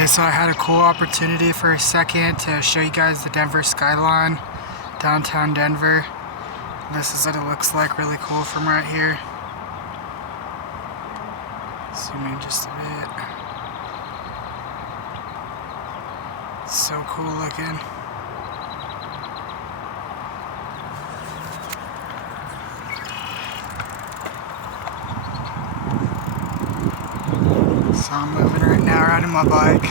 Okay, so I had a cool opportunity for a second to show you guys the Denver skyline, downtown Denver. This is what it looks like, really cool from right here. Zoom in just a bit. So cool looking. So I'm moving right now, riding my bike.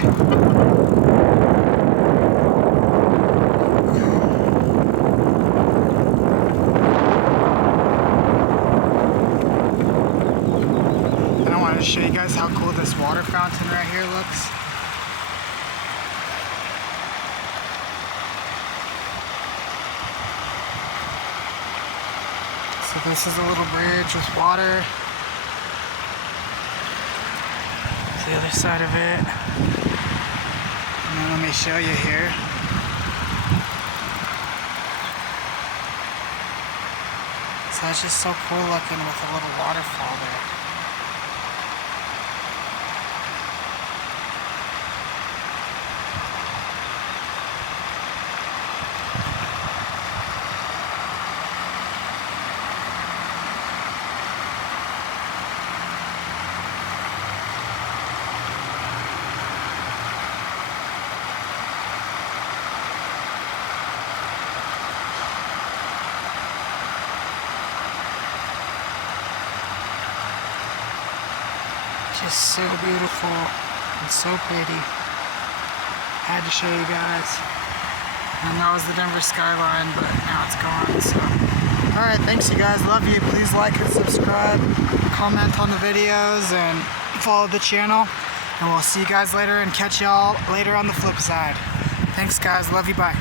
And I wanted to show you guys how cool this water fountain right here looks. So this is a little bridge with water. The other side of it. And then let me show you here. So it's just so cool looking with a little waterfall there. Just so beautiful and so pretty. Had to show you guys. And that was the Denver skyline, but now it's gone. So, alright, thanks you guys. Love you. Please like and subscribe, comment on the videos, and follow the channel. And we'll see you guys later and catch y'all later on the flip side. Thanks guys. Love you. Bye.